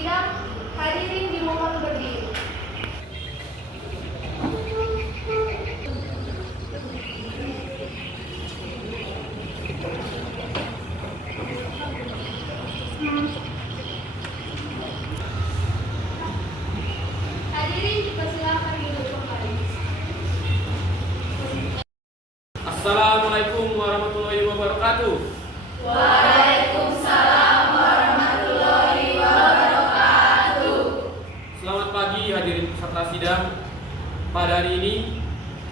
sidang, hadirin dimohon berdiri. Hadirin dipersilakan duduk kembali. Assalamualaikum warahmatullahi wabarakatuh. Waalaikumsalam warahmatullahi wabarakatuh. Selamat pagi hadirin peserta sidang. Pada hari ini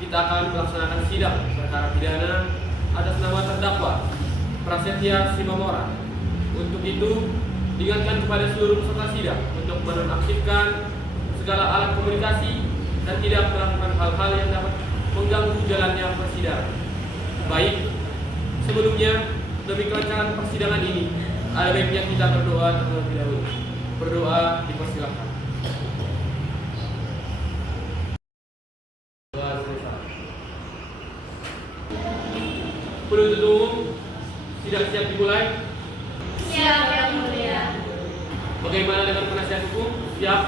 kita akan melaksanakan sidang perkara pidana atas nama terdakwa Prasetya Simamora. Untuk itu diingatkan kepada seluruh peserta sidang untuk menonaktifkan segala alat komunikasi dan tidak melakukan hal-hal yang dapat mengganggu jalannya persidangan. Baik, sebelumnya demi kelancaran persidangan ini, ada baiknya kita berdoa terlebih dahulu. Berdoa dipersilakan. Doa selesai. Penuntut umum, sidang siap dimulai. Siap yang mulia. Bagaimana dengan penasihat hukum? Siap.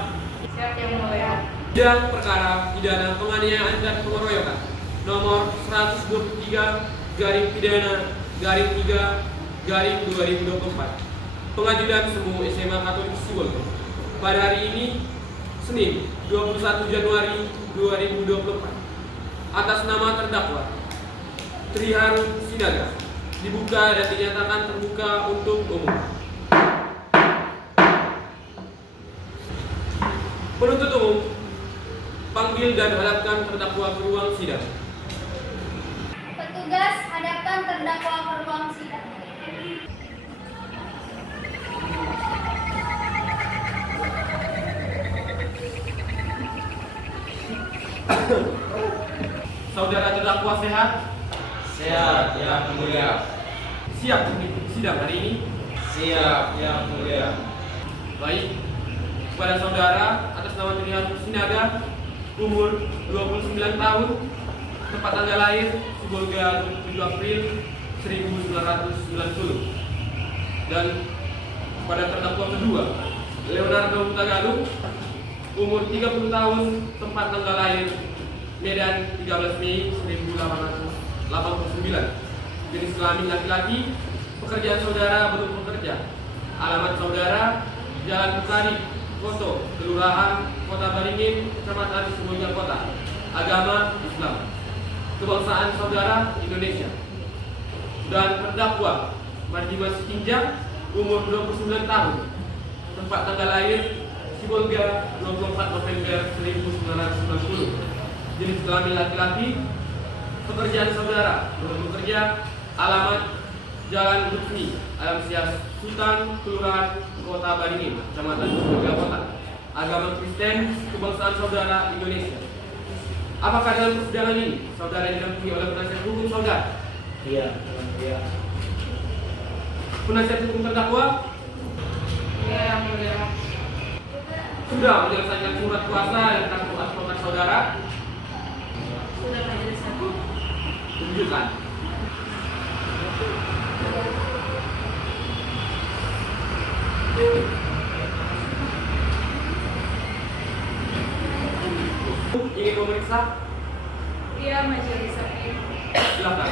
Siap yang mulia. Sidang perkara pidana penganiayaan dan pengeroyokan nomor 123 garing pidana garing 3 garing 2024 Pengadilan Semu SMA Katolik Sibolga pada hari ini Senin 21 Januari 2024 atas nama terdakwa Triharun Sinaga dibuka dan dinyatakan terbuka untuk umum. Penuntut umum, panggil dan hadapkan terdakwa ke ruang sidang. Petugas, hadapkan terdakwa ke ruang sidang. Saudara terdakwa sehat? Siap yang mulia. Siap mengikuti sidang hari ini? Siap yang mulia. Baik, kepada saudara atas nama Triharun Sinaga, umur 29 tahun, tempat tanggal lahir Sibolga 27 April 1990. Dan pada terdakwa kedua, Leonardo Hutagalung, umur 30 tahun, tempat tanggal lahir Medan 13 Mei 1889. Jenis kelamin laki-laki, pekerjaan saudara belum bekerja. Alamat saudara Jalan Bukari, Koto, Kelurahan Kota Baringin, Kecamatan Sibolga Kota. Agama Islam. Kebangsaan saudara Indonesia. Dan terdakwa Mardimas Kinjak, umur 29 tahun, tempat tanggal lahir Sibolga 24 November 1990. Jenis kelamin laki-laki, pekerjaan saudara belum bekerja. Alamat Jalan Lutfi, Alamsias Sultan, Kelurahan Kota Baringin, Kecamatan Sibolga Kota. Agama Kristen, kebangsaan saudara Indonesia. Apakah dalam persidangan ini saudara didampingi oleh penasihat hukum saudara? Iya, iya. Penasihat hukum terdakwa Iya yang mulia. sudah menyelesaikan surat kuasa yang ditanggung advokat saudara. Sudah majelis hakim. Tunjukkan. Ingin memeriksa? Iya majelis hakim. Silakan.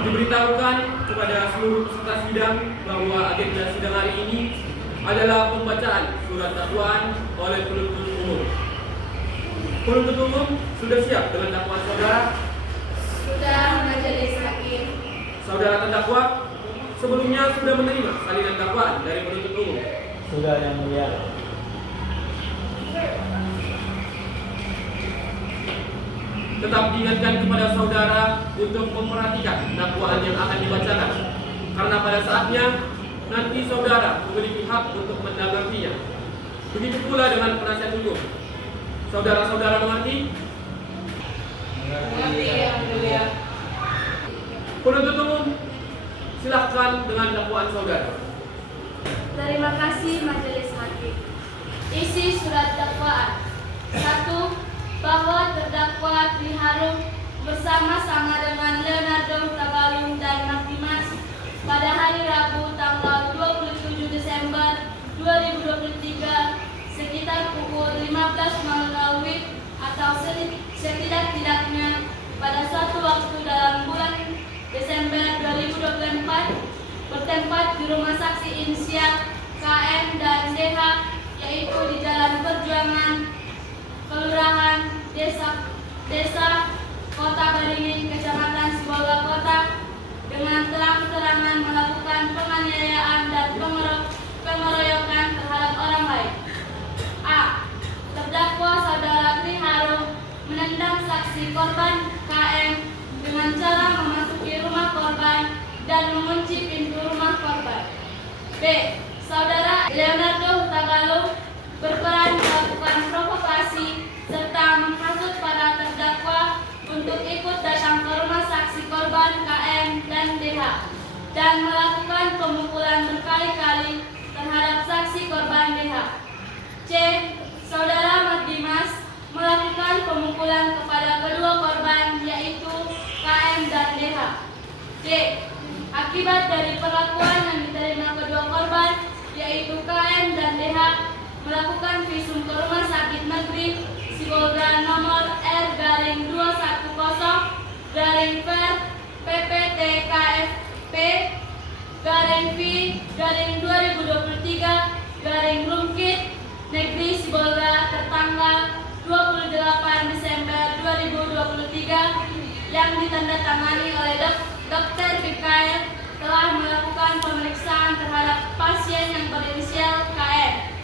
Diberitahukan kepada seluruh peserta sidang bahwa agenda sidang hari ini adalah pembacaan surat dakwaan oleh penuntut umum. Penuntut umum sudah siap dengan dakwaan saudara? Sudah majelis hakim. Saudara terdakwa sebelumnya sudah menerima salinan dakwaan dari penuntut umum. Sudah yang mulia. Tetap diingatkan kepada saudara untuk memperhatikan dakwaan yang akan dibacakan, karena pada saatnya nanti saudara memiliki hak untuk menanggapinya. Begitu pula dengan penasihat hukum. Saudara-saudara mengerti? Mengerti yang mulia. Penuntut umum, silakan dengan dakwaan saudara. Terima kasih Majelis Hakim. Isi surat dakwaan. 1. Bahwa terdakwa Tri Harum bersama-sama dengan Leonardo Tagalung dan Mak Dimas pada hari Rabu tanggal 27 Desember 2023 sekitar pukul 15.00 WIB atau setidak-tidaknya pada suatu waktu dalam bulan Desember 2024 bertempat di rumah saksi inisial KM dan DH, yaitu di Jalan Perjuangan, Kelurahan Desa Kota Baringin, Kecamatan Sibolga Kota, dengan terang-terangan melakukan penganiayaan dan pengeroyokan terhadap orang lain. A. Terdakwa saudara Tri Harum menendang saksi korban KM dengan cara memasuki rumah korban dan mengunci pintu rumah korban. B. Saudara Leonardo Tagalung berperan melakukan provokasi serta menghasut para terdakwa untuk ikut datang ke rumah saksi korban KM dan DH dan melakukan pemukulan berkali-kali terhadap saksi korban DH. C. Saudara Mak Dimas melakukan pemukulan kepada kedua korban, yaitu KM dan DH. D. Akibat dari perlakuan yang diterima kedua korban, yaitu KM dan DH, melakukan visum ke Rumah Sakit Negeri Sibolga nomor R-210-Ver PPTKFP V-2023 Negeri Sibolga tertanggal 28 Desember 2023 yang ditandatangani oleh Dr. Mikael telah melakukan pemeriksaan terhadap pasien yang berinisial KM.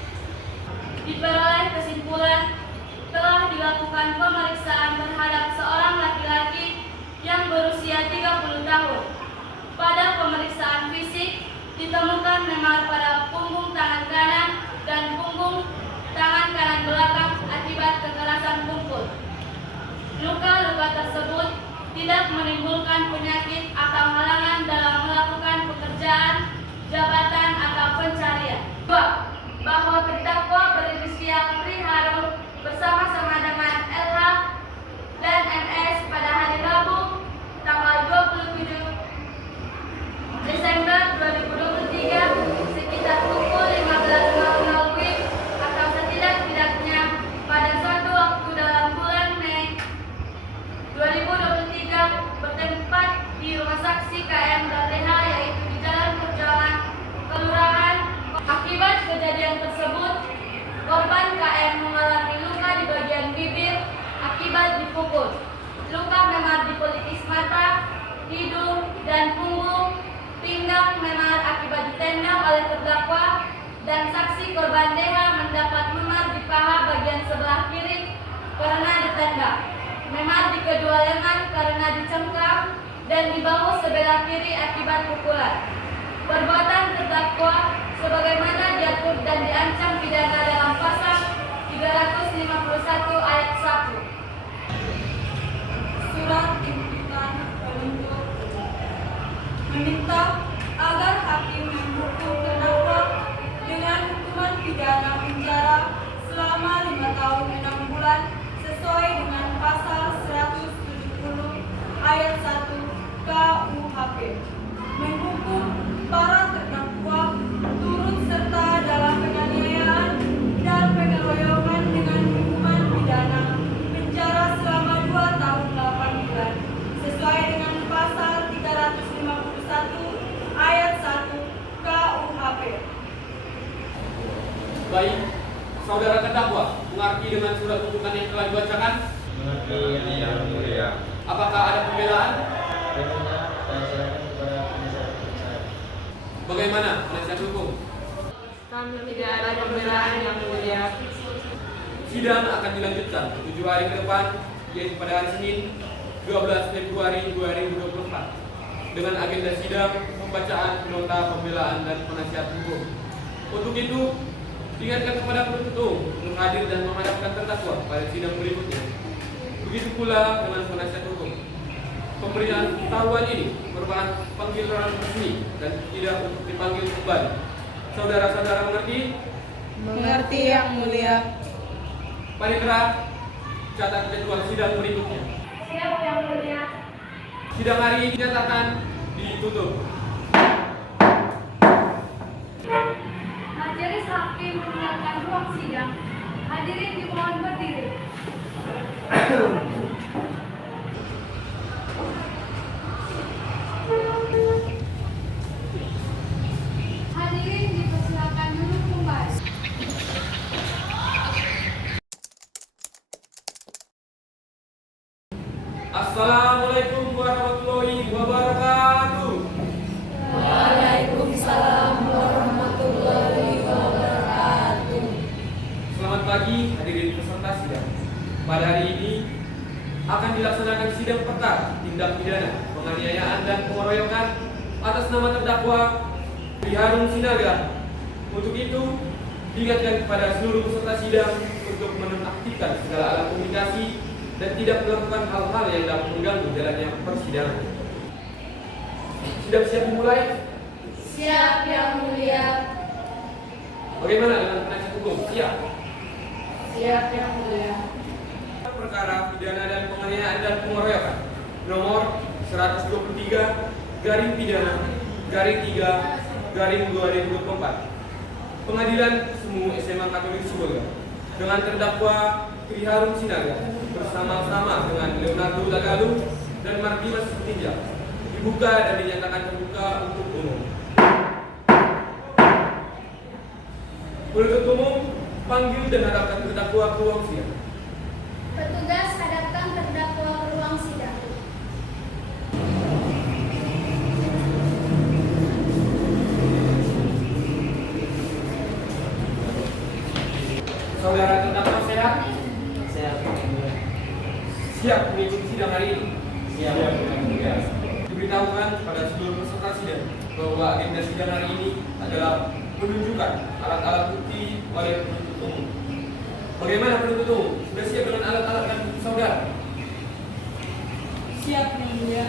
Diperoleh kesimpulan telah dilakukan pemeriksaan terhadap seorang laki-laki yang berusia 30 tahun. Pada pemeriksaan fisik ditemukan memar pada punggung tangan kanan dan punggung tangan kanan belakang akibat kekerasan pungkul. Luka-luka tersebut tidak menimbulkan penyakit atau halangan dalam melakukan pekerjaan, jabatan, atau pencarian. 2. Bahwa terdakwa berinisial Tri Harum bersama-sama dengan LH dan MS pada hari Rabu tanggal 27 Desember 2023 sekitar pukul 15.00 WIB atau setidak-tidaknya pada suatu waktu dalam bulan Mei 2023 bertempat di rumah saksi KM dan DH, yaitu di Jalan Perjuangan, Kelurahan. Akibat kejadian tersebut, korban KM mengalami luka di bagian bibir akibat dipukul, luka memar di pelipis mata, hidung, dan punggung, pinggang memar akibat ditendang oleh terdakwa, dan saksi korban DH mendapat memar di paha bagian sebelah kiri karena ditendang, memar di kedua lengan karena dicengkram, dan di bahu sebelah kiri akibat pukulan. Perbuatan terdakwa sebagaimana diatur dan diancam pidana dalam pasal 351 ayat 1. Surat tuntutan penuntut meminta agar hakim menghukum terdakwa dengan hukuman pidana penjara selama 5 tahun 6 bulan sesuai dengan pasal 170 ayat 1 KUHP. Menghukum para terdakwa turut serta dalam penganiayaan dan pengeroyokan dengan hukuman pidana penjara selama 2 tahun 8 bulan sesuai dengan pasal 351 ayat 1 KUHP. Baik, saudara terdakwa mengerti dengan surat tuntutan yang telah dibacakan? Mengerti yang mulia. Apakah ada pembelaan? Berikutnya saya serahkan kepada penasihat hukum saya. Bagaimana penasihat hukum? Kami tidak ada pembelaan yang mulia. Sidang akan dilanjutkan 7 hari ke depan, yaitu pada hari Senin 12 Februari 2024 dengan agenda sidang pembacaan nota pembelaan dan penasihat hukum. Untuk itu, Diingatkan kepada penuntut umum untuk hadir dan menghadapkan terdakwa pada sidang berikutnya. Begitu pula dengan penasihat hukum. Pemberian tahuan ini merupakan panggilan resmi dan tidak untuk dipanggil kembali. Saudara-saudara mengerti? Mengerti Yang Mulia. Panitera, catat jadwal sidang berikutnya. Siap Yang Mulia. Sidang hari ini dinyatakan ditutup. Majelis hakim meninggalkan ruang sidang. Hadirin dimohon berdiri. Hadirin dipersilakan duduk kembali. Assalamualaikum warahmatullahi wabarakatuh. Waalaikumsalam warahmatullahi wabarakatuh. Selamat pagi hadirin peserta sidang. Pada hari ini akan dilaksanakan sidang perkara tindak pidana penganiayaan dan pengeroyokan atas nama terdakwa Harun Sinaga. Untuk itu diingatkan kepada seluruh peserta sidang untuk menonaktifkan segala alat komunikasi dan tidak melakukan hal-hal yang dapat mengganggu jalannya persidangan. Sudah siap dimulai? Siap Yang Mulia. Bagaimana dengan penasihat hukum? Siap? Siap Yang Mulia. Perkara pidana dan penganiayaan dan pengeroyokan nomor 123 garing pidana garing 3 garing 2024 Pengadilan Semu SMA Katolik Sibolga dengan terdakwa Harun Sinaga bersama-sama dengan Leonardo Lagalu dan Mardimas Sutinja dibuka dan dinyatakan terbuka untuk umum. Penuntut umum panggil dan hadapkan terdakwa ke ruang sidang. Petugas hadapkan terdakwa ke ruang sidang. Saudara terdakwa sehat? Sehat Yang Mulia. Siap mengikuti sidang hari ini? Siap Yang Mulia. Diberitahukan pada seluruh peserta sidang bahwa agenda sidang hari ini adalah penunjukan alat-alat bukti oleh penuntut umum. Bagaimana penuntut umum? Sudah siap dengan alat-alat dan bukti saudara? Siap Yang Mulia.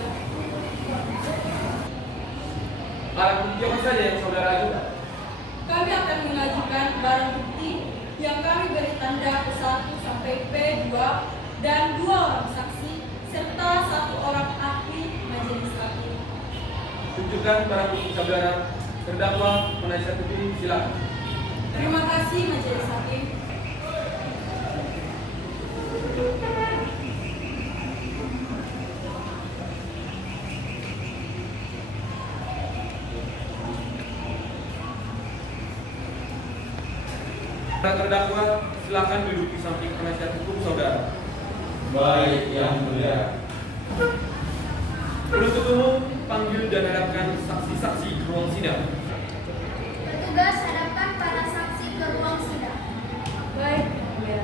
Alat bukti apa saja yang saudara ajukan? Kami akan mengajukan barang bukti yang kami beri tanda P1 sampai P2 dan 2 orang saksi serta 1 orang ahli majelis hakim. Tunjukkan barang bukti saudara. Terdakwa penasihat hukum silakan. Terima kasih majelis hakim. Para terdakwa silakan duduk di samping penasihat hukum saudara. Baik Yang Mulia. Penuntut umum panggil dan hadapkan saksi-saksi ke ruang sidang. Petugas hadapkan para saksi ke ruang sidang. Baik Yang Mulia.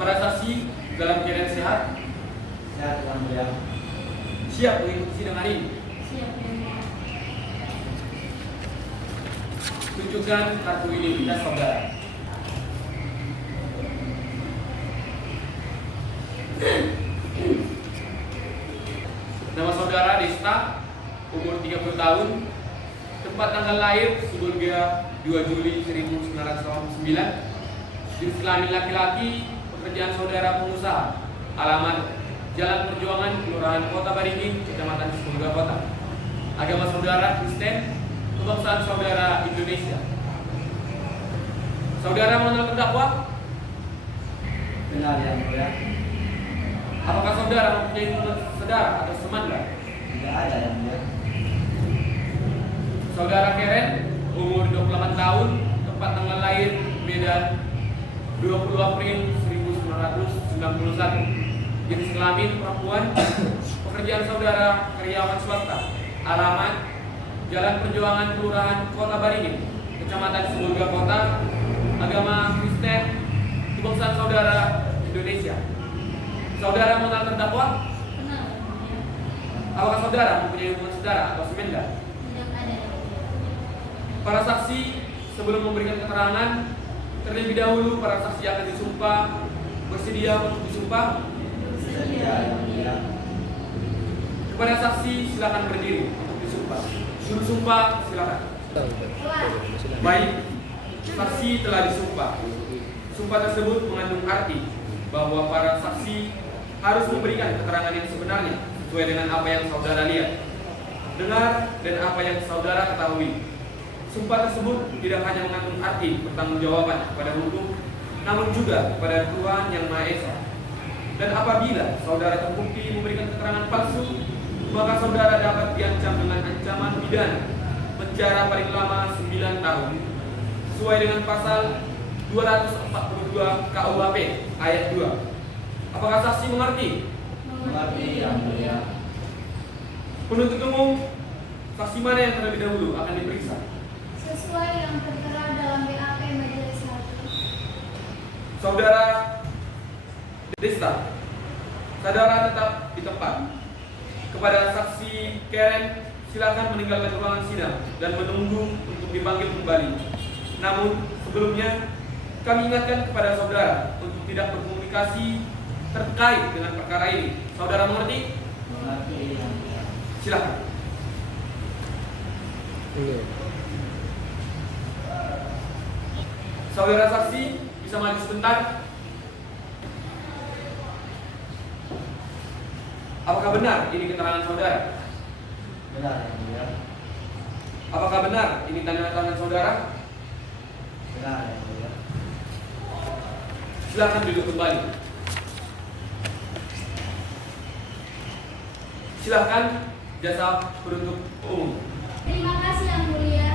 Para saksi dalam keadaan sehat, Sehat Yang Mulia. siap mengikuti sidang hari ini. Siap Yang Mulia. Tunjukkan kartu identitas saudara. Nama saudara Desta, umur 30 tahun, tempat tanggal lahir Sibolga 2 Juli 1989, jenis kelamin laki-laki, pekerjaan saudara pengusaha, alamat Jalan Perjuangan, Kelurahan Kota Baringin, Kecamatan Sibolga Kota. Agama saudara Kristen, kebangsaan saudara Indonesia. Saudara mengenal terdakwa? Benar Yang Mulia. Apakah saudara mempunyai teman saudara atau semanda? Tidak ada Yang Mulia. Saudara Keren, umur 28 tahun, tempat tanggal lahir Medan 20 April 1991. Jenis kelamin perempuan, pekerjaan saudara karyawan swasta, alamat Jalan Perjuangan Kelurahan Kota Baringin, Kecamatan Sibolga Kota, agama Kristen, kebangsaan saudara Indonesia. Saudara mengenal terdakwa? Kenal, Yang Mulia. Apakah saudara mempunyai hubungan saudara atau semenda? Tidak ada, Yang Mulia. Para saksi sebelum memberikan keterangan, terlebih dahulu para saksi akan disumpah. Bersedia untuk disumpah? Bersedia, Yang Mulia. Kepada saksi silakan berdiri untuk disumpah. Juru sumpah silakan. Tuan, Baik, saksi telah disumpah. Sumpah tersebut mengandung arti bahwa para saksi harus memberikan keterangan yang sebenarnya sesuai dengan apa yang saudara lihat, dengar, dan apa yang saudara ketahui. Sumpah tersebut tidak hanya mengandung arti pertanggungjawaban kepada hukum, namun juga kepada Tuhan Yang Maha Esa. Dan apabila saudara terbukti memberikan keterangan palsu, maka saudara dapat diancam dengan ancaman pidana penjara paling lama 9 tahun sesuai dengan pasal 242 KUHP ayat 2. Apakah saksi mengerti? Mengerti, Yang Mulia. Penuntut umum, saksi mana yang terlebih dahulu akan diperiksa? sesuai yang tertera dalam BAP Majelis Hakim. Saudara Desta, saudara tetap di tempat. Kepada saksi Karen, silakan meninggalkan ruangan sidang dan menunggu untuk dipanggil kembali. Namun sebelumnya kami ingatkan kepada saudara untuk tidak berkomunikasi terkait dengan perkara ini. Saudara mengerti? Mengerti, Yang Mulia. Silakan. Saudara saksi bisa maju sebentar. Apakah benar ini keterangan saudara? Benar, Yang Mulia. Apakah benar ini tanda tangan saudara? Benar, Yang Mulia. Silakan duduk kembali. Silakan jasa penuntut umum. Terima kasih Yang Mulia.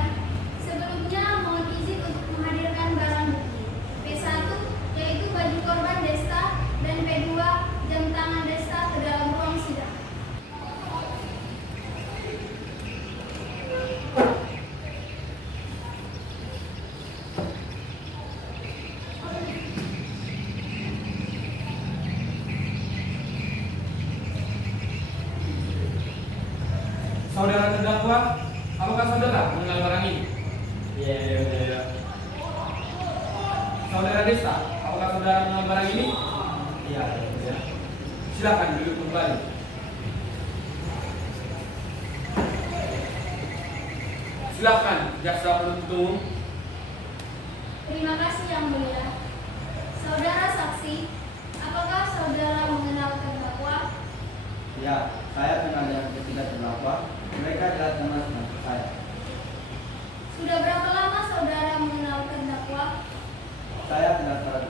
Sebelumnya mohon izin untuk menghadirkan barang bukti. P1 yaitu baju korban Desta dan P2 jam tangan Desta ke dalam ruang sidang. Saudara terdakwa, apakah saudara mengenal barang ini? Iya, Yang Mulia. Saudara Desta, apakah saudara mengenal barang ini? Iya, Yang Mulia. Silakan duduk kembali. Silakan jaksa penuntut umum. Terima kasih Yang Mulia. Saudara saksi, apakah saudara mengenal terdakwa? Ya, saya kenal dengan ketiga terdakwa. Mereka adalah teman-teman saya. Sudah berapa lama saudara mengenal terdakwa? Saya kenal para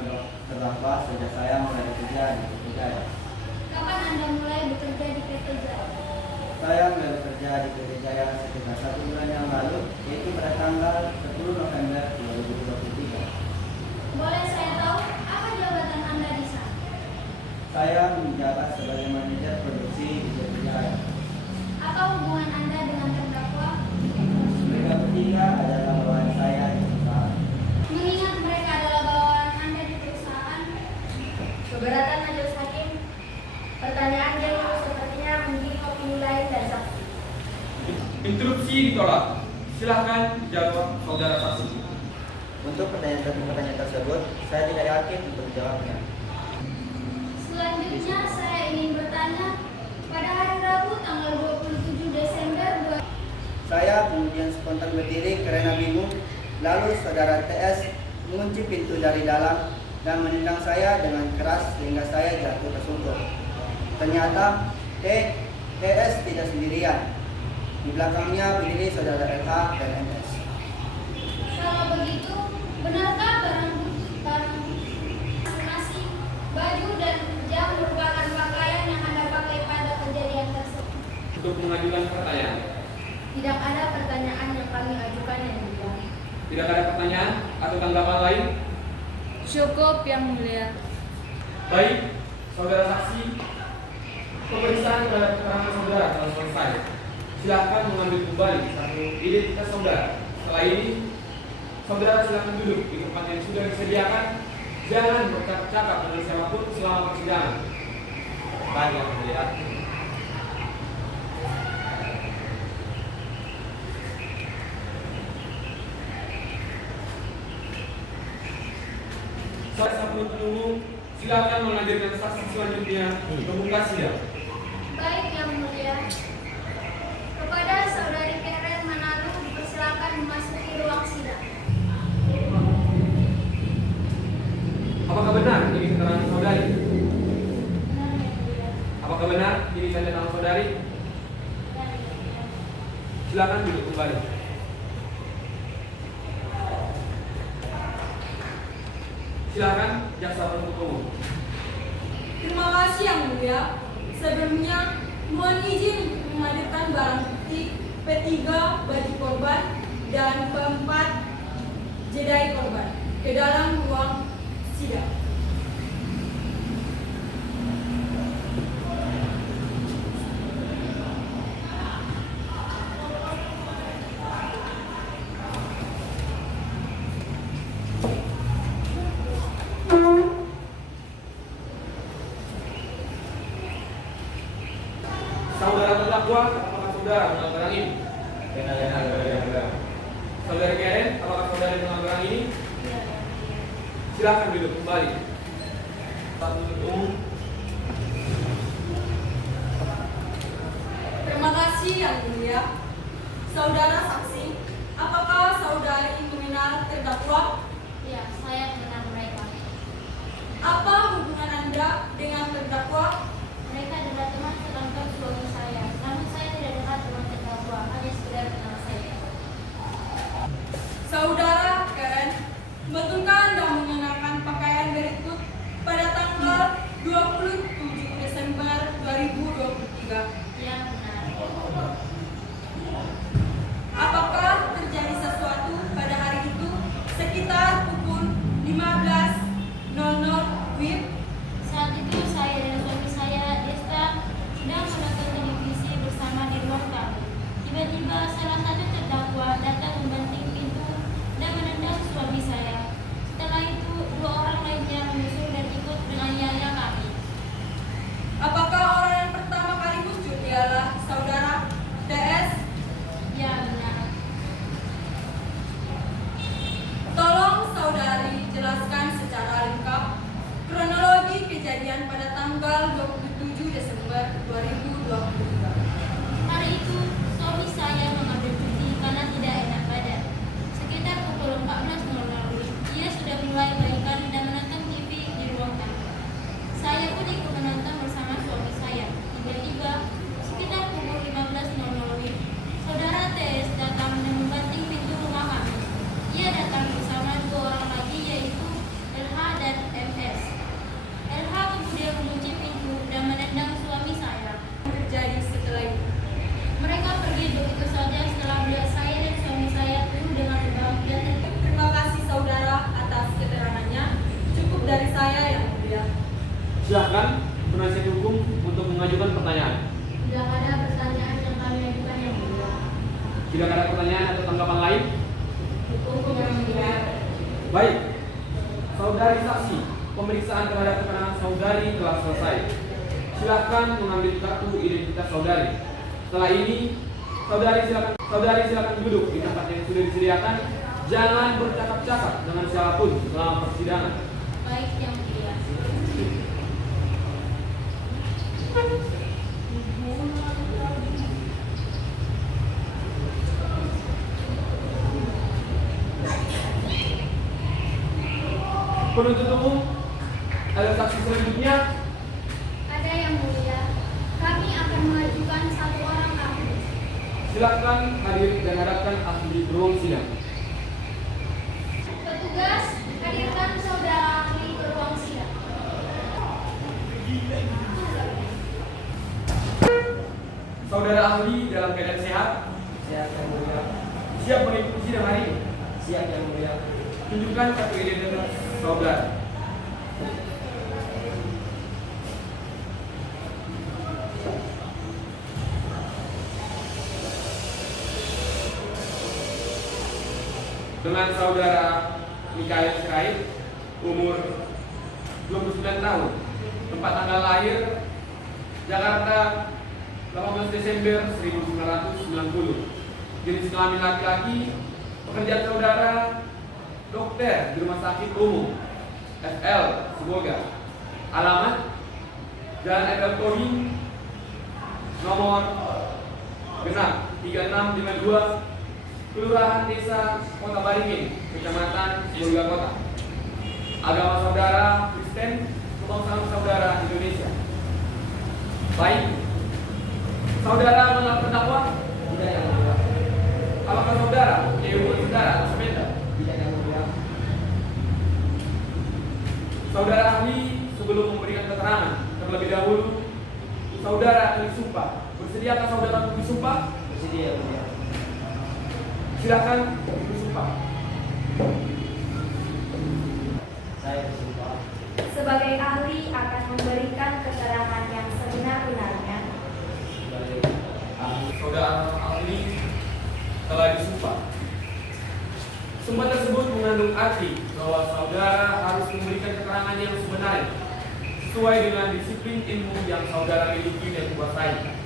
terdakwa sejak saya mulai bekerja di PT Jaya. Kapan Anda mulai bekerja di PT Jaya? Saya mulai bekerja di PT Jaya sekitar 1 bulan yang lalu, yaitu pada tanggal 10 November 2023. Boleh saya tahu apa jabatan Anda di sana? Saya menjabat sebagai manajer produksi di PT Jaya. Apa hubungan Anda dengan terdakwa? Mereka bertiga adalah bawahan saya di perusahaan. Mengingat mereka adalah bawahan Anda di perusahaan, keberatan Majelis Hakim, pertanyaan yang sepertinya menjadi opini lain dan saksi. Interupsi ditolak. Silakan jawab saudara saksi. Untuk pertanyaan tersebut, saya tidak yakin untuk menjawabnya. Selanjutnya saya ingin bertanya, pada hari Rabu tanggal 27 Desember Saya kemudian spontan berdiri karena bingung. Lalu saudara TS mengunci pintu dari dalam dan menendang saya dengan keras sehingga saya jatuh tersungkur. Ternyata TS tidak sendirian. Di belakangnya berdiri saudara LH dan MS. Kalau begitu, benarkah barang masing-masing, baju dan jam merupakan pakaian yang Anda pakai pada kejadian tersebut? Untuk mengajukan pertanyaan. Tidak ada pertanyaan yang kami ajukan yang mulia. Tidak ada pertanyaan atau tanggapan lain? Cukup Yang Mulia. Baik, saudara saksi, pemeriksaan terhadap keterangan saudara telah selesai. Silakan mengambil kembali satu identitas saudara. Setelah ini, saudara silakan duduk di tempat yang sudah disediakan jangan bercakap-cakap dengan siapapun selama persidangan. Baik yang mulia. Saksi penuntut umum, silakan menghadirkan saksi selanjutnya membuka sidang. Baik yang mulia. Kepada Saudari Karen Manado dipersilakan memasuki ruang sidang. Apakah benar ini keterangan saudari? Apakah benar ini tanda tangan saudari? Silakan duduk kembali. Silakan jaksa penuntut umum. Terima kasih yang mulia. Sebelumnya, mohon izin untuk menghadirkan barang bukti P3 baju korban dan P4 jedai korban ke dalam ruang sidang. Saudara terdakwa, apakah saudara mengenal barang ini? Saudari Karen, apakah saudari mengenal barang ini? Silakan duduk kembali. Pak penuntut umum. Terima kasih yang mulia. Saudara saksi, apakah saudari mengenal terdakwa? Ya, saya mengenal mereka. Apa hubungan Anda dengan terdakwa? Mereka adalah teman sekantor suami saya. Namun saya tidak dekat dengan terdakwa, hanya sekedar kenal saja. Saudara Karen, betulkah Anda mengenakan pakaian berikut pada tanggal 27 Desember 2023? Ya, benar. Apakah terjadi sesuatu pada hari itu sekitar pukul 15.00 WIB? Saat itu saya dan suami saya, Desta, sedang menonton televisi bersama di ruang tamu. Tiba-tiba salah satu terdakwa datang membanting pintu dan menendang suami saya. Setelah itu, dua orang lainnya menyusul dan ikut menganiaya kami. Apakah orang yang pertama kali muncul ialah saudara TS? Ya, benar. Tolong saudari jelaskan secara lengkap kronologi kejadian pada tanggal 27 Desember 2023. Hari itu, suami saya mengambil cuti karena tidak enak badan. Sekitar pukul 14.00, ia sudah mulai baikan dan menonton TV di ruang tamu. Saya pun ikut menonton bersama suami saya. Tiba-tiba, sekitar pukul 15.00, saudara TS datang dan membanting pintu rumah kami. Ia datang bersama dua orang lagi, yaitu LH dan MS. LH kemudian mengunci pintu dan menendang suami saya. Terjadi setelah itu. Mereka pergi begitu saja setelah melihat saya dan suami saya turun dengan berbahagia. Terima kasih saudara atas keterangannya. Cukup dari saya yang mulia. Silakan penasihat hukum untuk mengajukan pertanyaan. Tidak ada pertanyaan yang kami ajukan yang mulia. Tidak ada pertanyaan atau tanggapan lain? Hukum yang mulia. Baik, saudari saksi, pemeriksaan terhadap keterangan saudari telah selesai. Silakan mengambil kartu identitas saudari. Setelah ini, saudari silakan duduk di tempat yang sudah disediakan. Jangan bercakap-cakap dengan siapapun selama persidangan. Baik yang mulia. Penuntut umum, ada saksi selanjutnya. Ada yang mulia. Kami akan mengajukan satu orang ahli. Silakan hadir dan hadapkan ahli di ruang sidang. Petugas, hadirkan saudara ahli ke ruang sidang. Saudara ahli dalam keadaan sehat, Siap yang mulia. siap mengikuti sidang hari ini. Siap yang mulia. Tunjukkan kartu identitas saudara. Dengan saudara Mikael Sirait, umur 29 tahun. Tempat tanggal lahir Jakarta 18 Desember 1990. Jenis kelamin laki-laki. Pekerjaan saudara dokter di Rumah Sakit Umum FL Sibolga. Alamat Jalan Edward Tobing nomor genap 3652, Kelurahan Desa Kota Baringin, Kecamatan Sibolga Kota. Agama saudara Kristen, kebangsaan saudara Indonesia. Baik, saudara mengenal terdakwa? Tidak, yang mulia. Apakah saudara punya hubungan saudara atau sepeda? Tidak, yang mulia. Saudara ahli, sebelum memberikan keterangan terlebih dahulu, saudara akan disumpah. Bersediakah saudara untuk disumpah? Bersedia, yang mulia. Silakan disumpah. Saya bersumpah sebagai ahli akan memberikan keterangan yang sebenar-benarnya. sebagai ahli. Saudara ahli telah disumpah. Sumpah tersebut mengandung arti bahwa saudara harus memberikan keterangan yang sebenarnya sesuai dengan disiplin ilmu yang saudara miliki dan kuasai.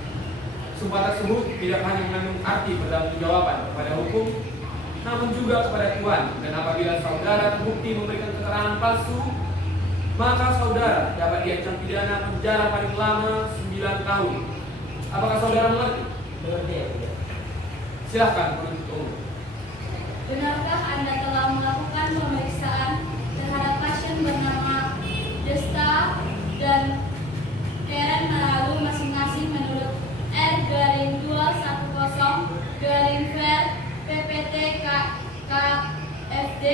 Sumpah tersebut tidak hanya mengandung arti pertanggungjawaban kepada hukum, namun juga kepada Tuhan. Dan apabila saudara terbukti memberikan keterangan palsu, maka saudara dapat diancam pidana penjara paling lama 9 tahun. Apakah saudara mengerti? Mengerti, yang mulia. Silahkan penuntut umum. Benarkah Anda telah melakukan pemeriksaan terhadap pasien bernama Desta dan Karen Manalu masing-masing menurut R-210-Ver PPT KFD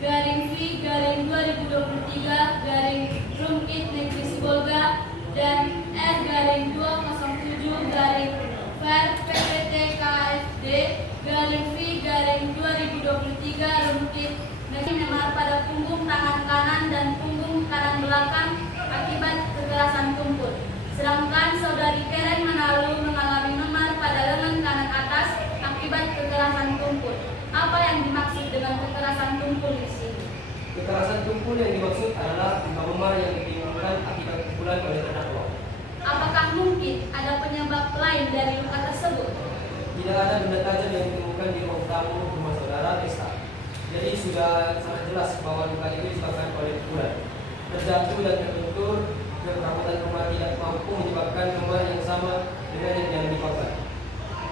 V-2023 Negeri Sibolga dan R-207 Ver PPT KFD V-2023 Negeri memar pada punggung tangan kanan dan punggung kanan belakang akibat kekerasan tumpul. Sedangkan saudari Karen Manalu mengalami memar pada lengan kanan atas akibat kekerasan tumpul. Apa yang dimaksud dengan kekerasan tumpul di sini? Kekerasan tumpul yang dimaksud adalah luka memar yang ditimbulkan akibat pukulan oleh terdakwa. Apakah mungkin ada penyebab lain dari luka tersebut? Tidak ada benda tajam yang ditemukan di ruang tamu rumah saudara Desta. Jadi sudah sangat jelas bahwa luka itu disebabkan oleh pukulan. Terjatuh dan terbentur keperawatan memar tidak mampu menyebabkan memar yang sama dengan yang dipakai.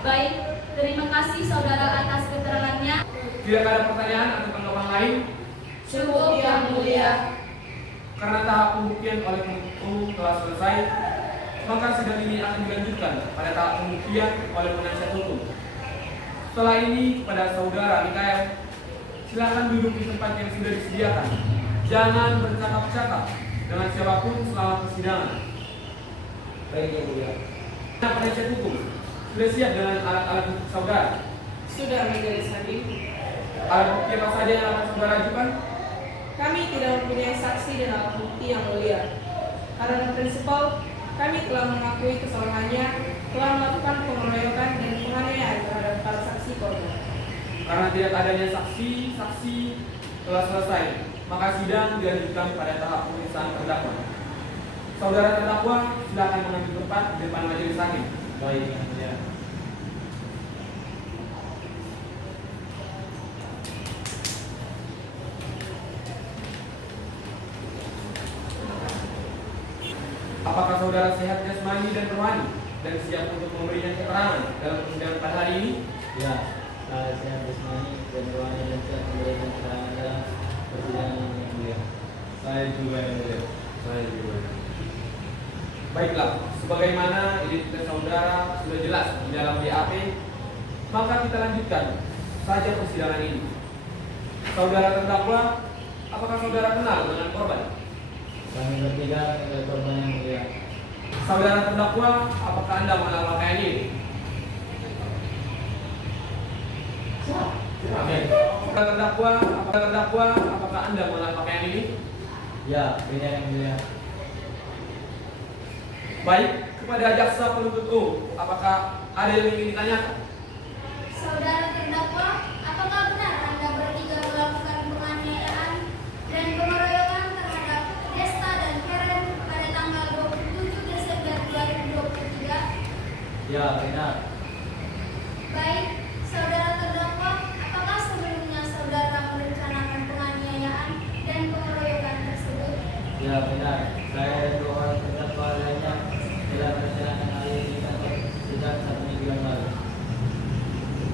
Baik, terima kasih saudara atas keterangannya. Tidak ada pertanyaan atau tanggapan lain? Cukup, yang mulia. Karena tahap pembuktian oleh penuntut umum telah selesai, maka sidang ini akan dilanjutkan pada tahap pembuktian oleh penasihat hukum. Setelah ini, pada saudara Mikael, silakan duduk di tempat yang sudah disediakan. Jangan bercakap-cakap dengan siapapun selama persidangan. Baik, yang mulia. Nah, penasihat hukum sudah siap dengan alat-alat bukti saudara. Sudah, Majelis Hakim. Alat bukti apa saja yang akan saudara ajukan? Kami tidak mempunyai saksi dan alat bukti yang mulia. Karena prinsipal, kami telah mengakui kesalahannya, telah melakukan pengeroyokan dan penganiayaan terhadap para saksi korban. Karena tidak adanya saksi telah selesai, maka sidang dilanjutkan pada tahap pemeriksaan terdakwa. Saudara terdakwa silakan mengambil tempat di depan majelis hakim. Baik, yang mulia. Apakah saudara sehat jasmani dan rohani dan siap untuk memberikan keterangan dalam persidangan pada hari ini? Ya, saya sehat jasmani dan rohani dan siap memberikan keterangan dalam persidangan ini, yang mulia. Saya juga, yang mulia. Saya juga. Baiklah, sebagaimana identitas saudara sudah jelas di dalam BAP, maka kita lanjutkan saja persidangan ini. Saudara terdakwa, apakah saudara kenal dengan korban? Kami bertiga adalah korban, yang mulia. Saudara terdakwa, apakah Anda mengenal pakaian ini? Amin. Saudara terdakwa, apakah Anda mengenal pakaian ini? Ya, beda, yang mulia. Baik, kepada jaksa penuntut umum, apakah ada yang ingin ditanyakan? Saudara terdakwa, apakah benar Anda bertiga melakukan penganiayaan dan pengeroyokan terhadap Desta dan Ya, benar. Baik, saudara terdakwa, apakah sebelumnya saudara merencanakan penganiayaan dan pengeroyokan tersebut? Ya, benar. Saya dan dua orang terdakwa lainnya telah merencanakan hal ini di kantor sejak 1 minggu yang lalu.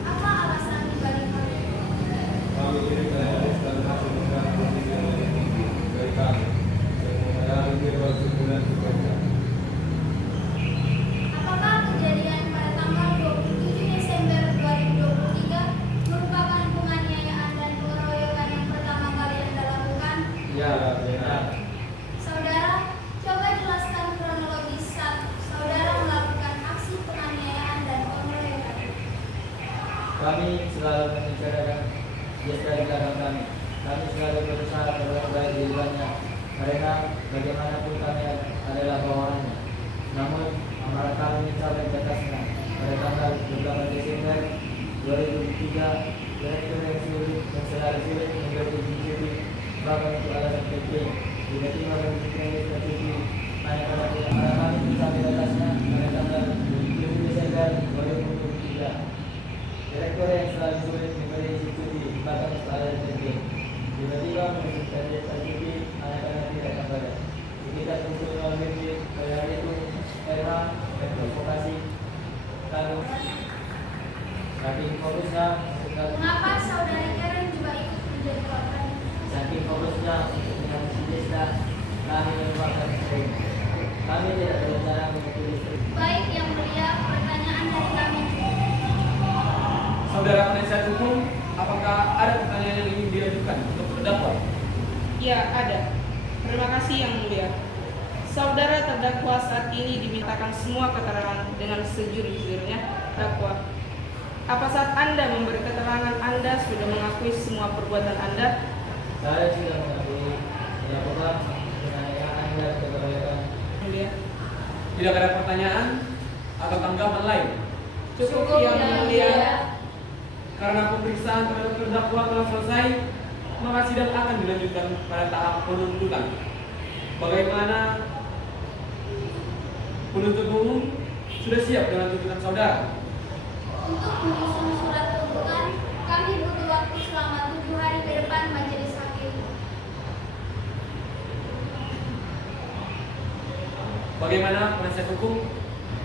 Apa alasan dibalik hal itu? Kami ini karena selalu melakukan pemeriksaan dari kami. Saya lebih dari sebulan bekerja. Apakah kejadian pada tanggal 27 Desember 2023 merupakan penganiayaan dan pengeroyokan yang pertama kali Anda lakukan? Ya, benar. Saudara, coba jelaskan kronologis saat saudara melakukan aksi penganiayaan dan pengeroyokan. Kami selalu membicarakan Jessica di belakang kami. Kami selalu berusaha terbaik baik di luarnya, karena bagaimanapun kami adalah bawahannya. Namun, amarah kami mencapai batasnya. Pada tanggal 28 Desember 2003, direktur yang sulit menjadi dicuri bahkan untuk alasan penting. Tiba-tiba kami terjadi hanya karena amarah kami mencapai batasnya. Pada tanggal 27 Desember 2003, direktur yang selalu sulit memberi cuti bahkan untuk alasan penting. Tiba-tiba menunjukkan cuti hanya karena tidak kabar. Kita tentu memiliki pada hari itu karena provokasi lalu saking fokusnya Mengapa saudara Karen juga ikut menjadi korban? saking fokusnya untuk menyambut Jessica, kami melupakan sering. Kami tidak berencana menulis. Baik, yang mulia, pertanyaan dari kami. Saudara penasihat hukum, apakah ada pertanyaan yang ingin diajukan untuk terdakwa? Ya, ada. Terima kasih yang mulia. Saudara terdakwa saat ini dimintakan semua keterangan dengan sejujurnya terdakwa. Apa saat Anda memberi keterangan Anda sudah mengakui semua perbuatan Anda? Saya sudah mengakui melakukan penganiayaan dan keroyokan. Mulia. Tidak ada pertanyaan atau tanggapan lain? Cukup yang mulia. Karena pemeriksaan terhadap terdakwa telah selesai, maka sidang akan dilanjutkan pada tahap penuntutan. Bagaimana penuntut umum sudah siap dengan tuntutan saudara? Untuk menyusun surat tuntutan, kami butuh waktu selama 7 hari ke depan majelis hakim. Bagaimana penasihat hukum?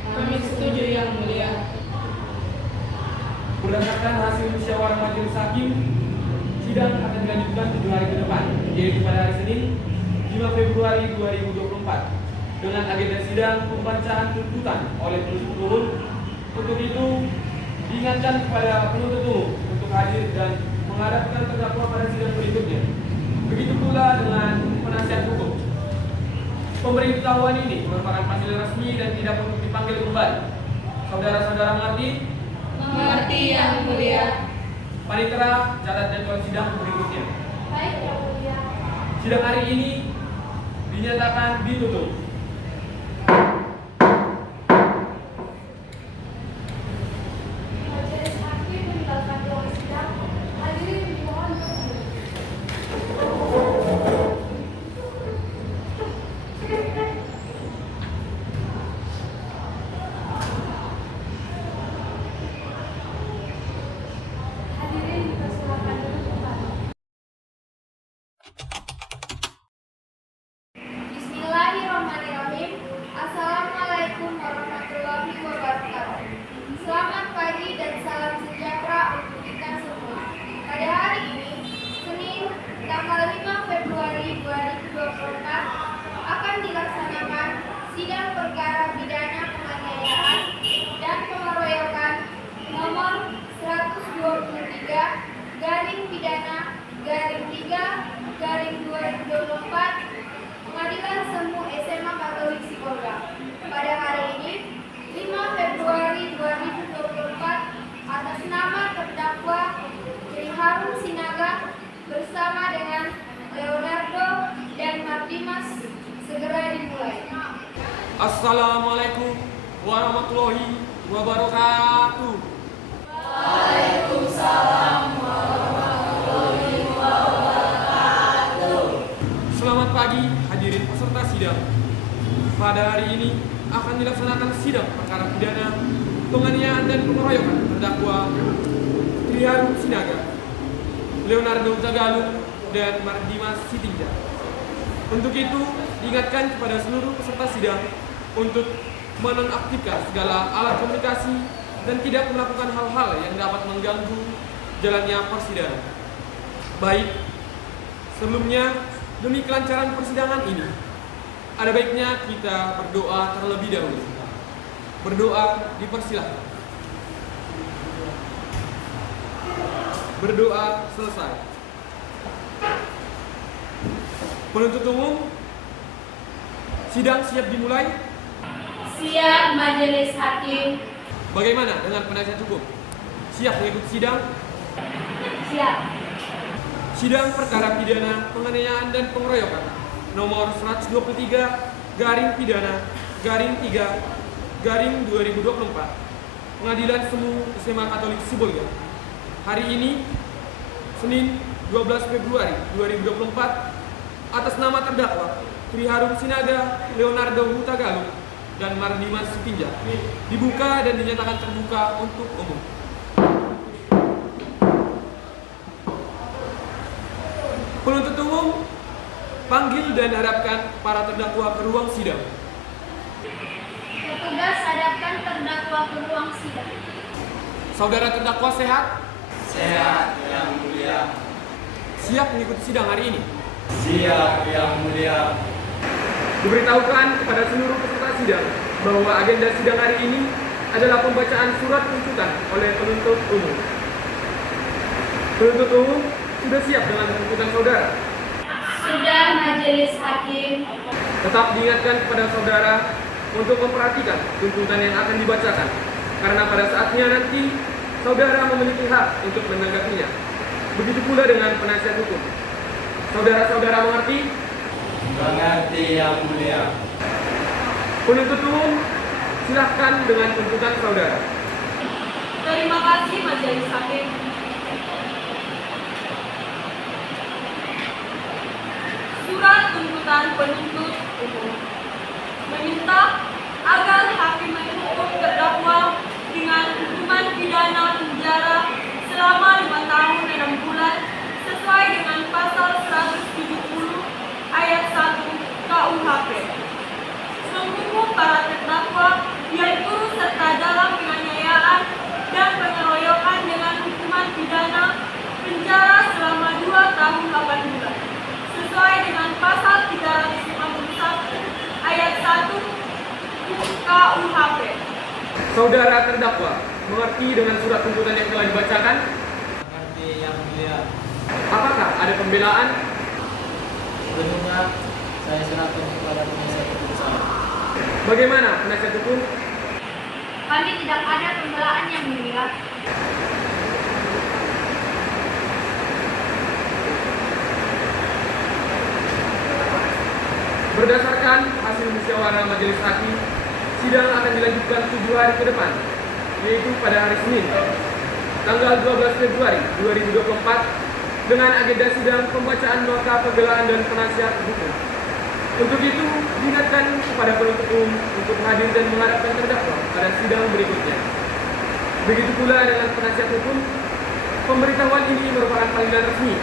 Kami setuju yang mulia. Berdasarkan hasil musyawarah majelis hakim, sidang akan dilanjutkan 7 hari ke depan, yaitu pada hari Senin 5 Februari 2024 dengan agenda sidang pembacaan tuntutan oleh penuntut umum. Untuk itu diingatkan kepada penuntut umum untuk hadir dan menghadapkan terdakwa pada sidang berikutnya. Begitu pula dengan penasihat hukum. Pemberitahuan ini merupakan hasil resmi dan tidak perlu dipanggil kembali. Saudara-saudara mengerti? Mengerti yang mulia. Panitera, catat jadwal sidang berikutnya. Baik, yang mulia. Sidang hari ini dinyatakan ditutup. Majelis hakim meninggalkan ruang sidang. Hadirin dimohon berdiri. Hadirin dipersilakan duduk kembali. Bismillahirrahmanirrahim. Assalamualaikum warahmatullahi wabarakatuh. Selamat pagi dan salam sejahtera untuk kita semua. Pada hari ini, Senin, tanggal 5 Februari 2024, akan dilaksanakan sidang perkara pidana penganiayaan dan pengeroyokan nomor 123 garing pidana garing 3 garing 2024 Pengadilan Semu SMA Katolik Sibolga. Pada hari ini, 5 Februari 2024, atas nama terdakwa Triharum Sinaga bersama dengan Leonardo dan Mardimas segera dimulai. Assalamualaikum warahmatullahi wabarakatuh. Selamat pagi hadirin peserta sidang. Pada hari ini akan dilaksanakan sidang perkara pidana penganiayaan dan pengeroyokan terdakwa Triharum Sinaga, Leonardo Tagalung, dan Mardimas Sitinja. Untuk itu, diingatkan kepada seluruh peserta sidang untuk menonaktifkan segala alat komunikasi dan tidak melakukan hal-hal yang dapat mengganggu jalannya persidangan. Baik, sebelumnya demi kelancaran persidangan ini, ada baiknya kita berdoa terlebih dahulu. Berdoa dipersilahkan. Berdoa selesai. Penuntut umum, sidang siap dimulai. Siap Majelis Hakim. Bagaimana dengan penasihat hukum? Siap mengikuti sidang? Siap. Sidang perkara pidana penganiayaan dan pengeroyokan nomor 123 garing pidana garing 3 garing 2024 Pengadilan Semu SMA Katolik Sibolga. Hari ini Senin 12 Februari 2024 atas nama terdakwa Triharum Sinaga, Leonardo Hutagalung, dan Mardimas Sitinja dibuka dan dinyatakan terbuka untuk umum. Penuntut umum, panggil dan hadapkan para terdakwa ke ruang sidang. Petugas hadapkan terdakwa ke ruang sidang. Saudara terdakwa sehat? Sehat, Yang Mulia. Siap mengikuti sidang hari ini? Siap, Yang Mulia. Diberitahukan kepada seluruh peserta sidang bahwa agenda sidang hari ini adalah pembacaan surat tuntutan oleh penuntut umum. Penuntut umum sudah siap dengan tuntutan saudara? Sudah Majelis Hakim. Tetap diingatkan kepada saudara untuk memperhatikan tuntutan yang akan dibacakan, karena pada saatnya nanti saudara memiliki hak untuk menanggapinya. Begitu pula dengan penasihat hukum. Saudara-saudara mengerti? Mengerti, Yang Mulia. Penuntut umum, silahkan dengan tuntutan saudara. Terima kasih Majelis Hakim. Surat tuntutan penuntut umum meminta agar hakim menghukum terdakwa dengan hukuman pidana penjara selama 5 tahun 6 bulan sesuai dengan pasal 170 ayat 1 KUHP. Menghukum para terdakwa yang turut serta dalam penganiayaan dan pengeroyokan dengan hukuman pidana penjara selama 2 tahun 8 bulan sesuai dengan pasal 351 ayat 1 KUHP. Saudara terdakwa mengerti dengan surat tuntutan yang telah dibacakan? Mengerti, Yang Mulia. Apakah ada pembelaan? Sebelumnya, saya serahkan kepada penasihat hukum saya. Bagaimana penasihat hukum? Kami tidak ada pembelaan Yang Mulia. Berdasarkan hasil musyawarah majelis hakim, sidang akan dilanjutkan 7 hari ke depan, yaitu pada hari Senin, tanggal 12 Februari 2024, dengan agenda sidang pembacaan nota pembelaan dan penasihat hukum. Untuk itu, diingatkan kepada penuntut umum untuk hadir dan menghadapkan terdakwa pada sidang berikutnya. Begitu pula dengan penasihat hukum, pemberitahuan ini merupakan panggilan resmi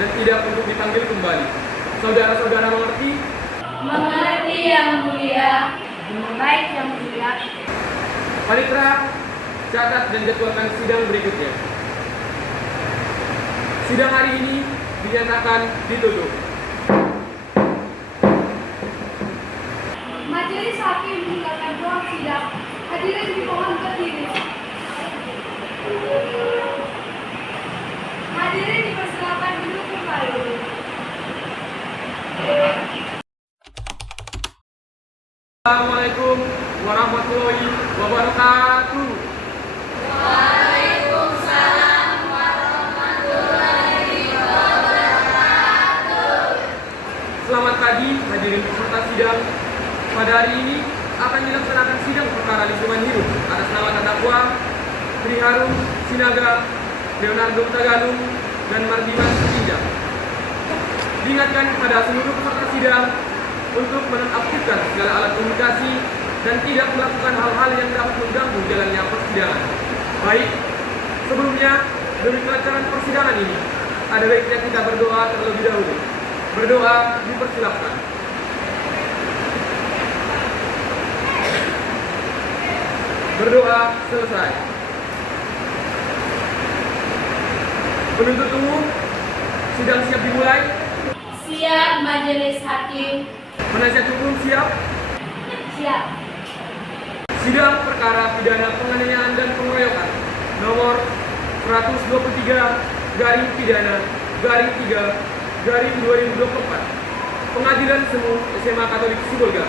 dan tidak untuk dipanggil kembali. Saudara-saudara mengerti? Mengerti Yang Mulia. Baik Yang Mulia. Panitera, catat dan jadwalkan sidang berikutnya. Sidang hari ini dinyatakan ditutup. Majelis Hakim meninggalkan ruang sidang. Hadirin dimohon berdiri. Hadirin dipersilakan duduk kembali. Assalamualaikum warahmatullahi wabarakatuh. Waalaikumsalam warahmatullahi wabarakatuh. Selamat pagi hadirin peserta sidang. Pada hari ini akan dilaksanakan sidang perkara lingkungan hidup atas nama terdakwa Triharum Sinaga, Leonardo Tagalung, dan Mardimas Sitinja. Diingatkan kepada seluruh peserta sidang untuk menonaktifkan segala alat komunikasi dan tidak melakukan hal-hal yang dapat mengganggu jalannya Baik, sebelumnya demi kelancaran persidangan ini, ada baiknya kita berdoa terlebih dahulu. Berdoa dipersilakan. Berdoa selesai. Penuntut umum, sidang siap dimulai. Siap, Majelis Hakim. Penasihat hukum siap. Siap. Sidang perkara pidana penganiayaan dan pengeroyokan nomor 123/pidana/3/2024 Pengadilan Semu SMA Katolik Sibolga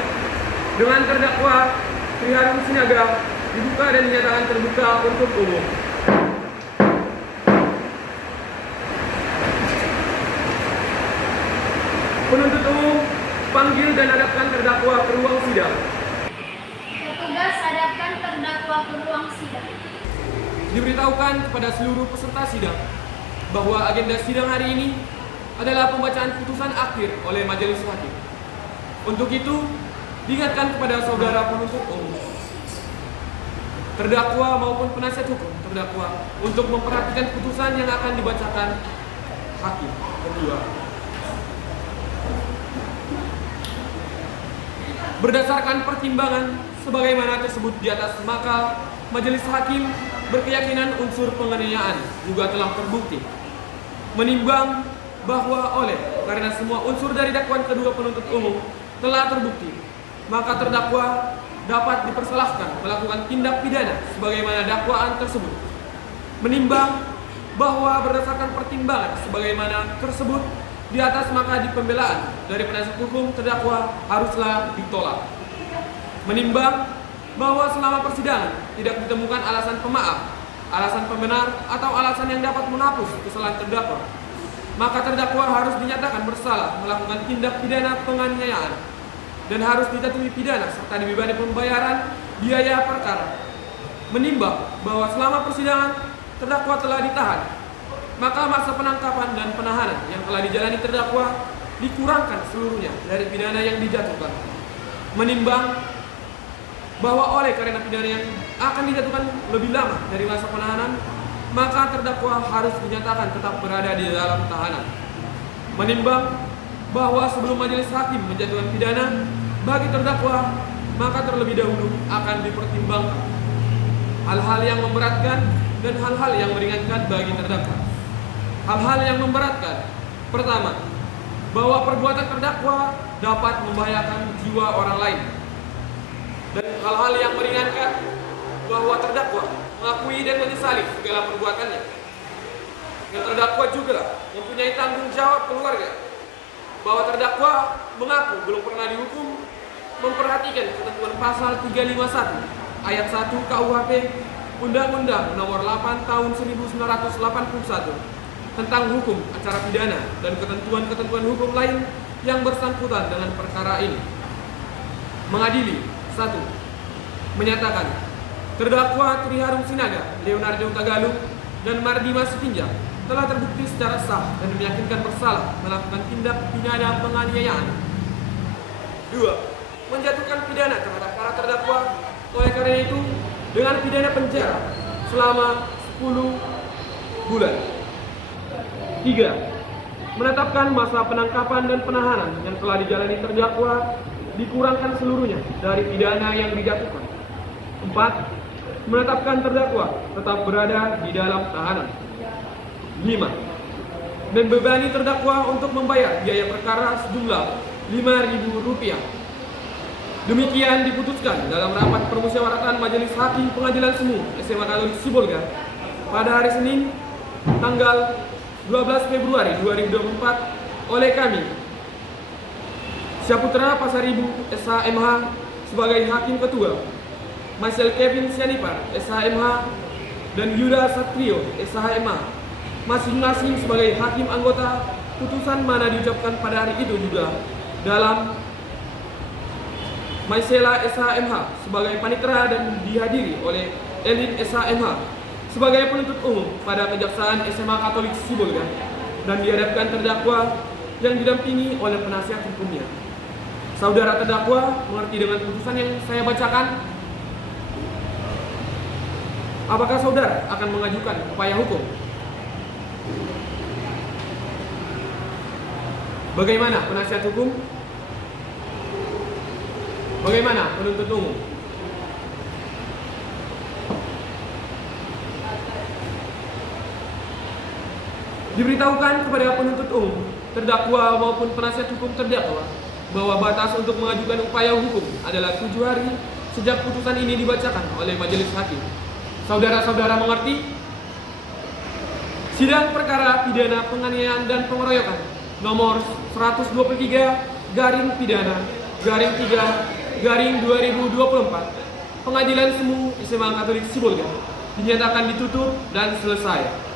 dengan terdakwa Triharum Sinaga dibuka dan dinyatakan terbuka untuk umum. Penuntut umum, panggil dan hadapkan terdakwa ke ruang sidang. Petugas hadapkan terdakwa ke ruang sidang. Diberitahukan kepada seluruh peserta sidang bahwa agenda sidang hari ini adalah pembacaan putusan akhir oleh majelis hakim. Untuk itu, diingatkan kepada saudara penuntut umum, terdakwa maupun penasihat hukum terdakwa untuk memperhatikan putusan yang akan dibacakan hakim kedua. Berdasarkan pertimbangan sebagaimana tersebut di atas, maka majelis hakim berkeyakinan unsur penganiayaan juga telah terbukti. Menimbang bahwa karena semua unsur dari dakwaan kedua penuntut umum telah terbukti, maka terdakwa dapat dipersalahkan melakukan tindak pidana sebagaimana dakwaan tersebut. Menimbang bahwa berdasarkan pertimbangan sebagaimana tersebut di atas, maka di pembelaan dari penasihat hukum terdakwa haruslah ditolak. Menimbang bahwa selama persidangan tidak ditemukan alasan pemaaf, alasan pembenar, atau alasan yang dapat menghapus kesalahan terdakwa, maka terdakwa harus dinyatakan bersalah melakukan tindak pidana penganiayaan dan harus dijatuhi pidana serta dibebani pembayaran biaya perkara. Menimbang bahwa selama persidangan terdakwa telah ditahan, maka masa penangkapan dan penahanan yang telah dijalani terdakwa dikurangkan seluruhnya dari pidana yang dijatuhkan. Menimbang bahwa karena pidana yang akan dijatuhkan lebih lama dari masa penahanan, maka terdakwa harus dinyatakan tetap berada di dalam tahanan. Menimbang bahwa sebelum majelis hakim menjatuhkan pidana bagi terdakwa, maka terlebih dahulu akan dipertimbangkan hal-hal yang memberatkan dan hal-hal yang meringankan bagi terdakwa. Hal-hal yang memberatkan, pertama, bahwa perbuatan terdakwa dapat membahayakan jiwa orang lain. Dan hal-hal yang meringankan, bahwa terdakwa mengakui dan menyesali segala perbuatannya. Yang terdakwa juga mempunyai tanggung jawab keluarga, bahwa terdakwa mengaku belum pernah dihukum, memperhatikan ketentuan pasal 351 ayat 1 KUHP Undang-Undang Nomor 8 Tahun 1981 tentang hukum acara pidana dan ketentuan-ketentuan hukum lain yang bersangkutan dengan perkara ini. Mengadili 1. Menyatakan terdakwa Triharum Sinaga, Leonardo Tagalog, dan Mardimas Sitinjak telah terbukti secara sah dan meyakinkan bersalah melakukan tindak pidana penganiayaan. 2. Menjatuhkan pidana terhadap para terdakwa oleh karena itu dengan pidana penjara selama 10 bulan. 3. Menetapkan masa penangkapan dan penahanan yang telah dijalani terdakwa dikurangkan seluruhnya dari pidana yang dijatuhkan. 4. Menetapkan terdakwa tetap berada di dalam tahanan. 5. Membebani terdakwa untuk membayar biaya perkara sejumlah Rp5.000. Demikian diputuskan dalam rapat permusyawaratan Majelis Hakim Pengadilan Semu SMA Katolik Sibolga pada hari Senin tanggal 12 Februari 2024 oleh kami, Syaputra Pasaribu SHMH sebagai Hakim Ketua, Marcel Kevin Sianipar SHMH, dan Yuda Satrio SHMH masing-masing sebagai Hakim Anggota. Putusan mana diucapkan pada hari itu juga dalam Maisela SHMH sebagai panitera dan dihadiri oleh Elit SHMH sebagai penuntut umum pada Kejaksaan SMA Katolik Sibolga dan dihadapkan terdakwa yang didampingi oleh penasihat hukumnya. Saudara terdakwa mengerti dengan putusan yang saya bacakan? Apakah saudara akan mengajukan upaya hukum? Bagaimana penasihat hukum? Bagaimana penuntut umum? Diberitahukan kepada penuntut umum, terdakwa maupun penasihat hukum terdakwa bahwa batas untuk mengajukan upaya hukum adalah 7 hari sejak putusan ini dibacakan oleh majelis hakim. Saudara-saudara mengerti? Sidang perkara pidana penganiayaan dan pengeroyokan nomor 123 garing pidana garing 3 garing 2024 Pengadilan Semu SMA Katolik Sibolga dinyatakan ditutup dan selesai.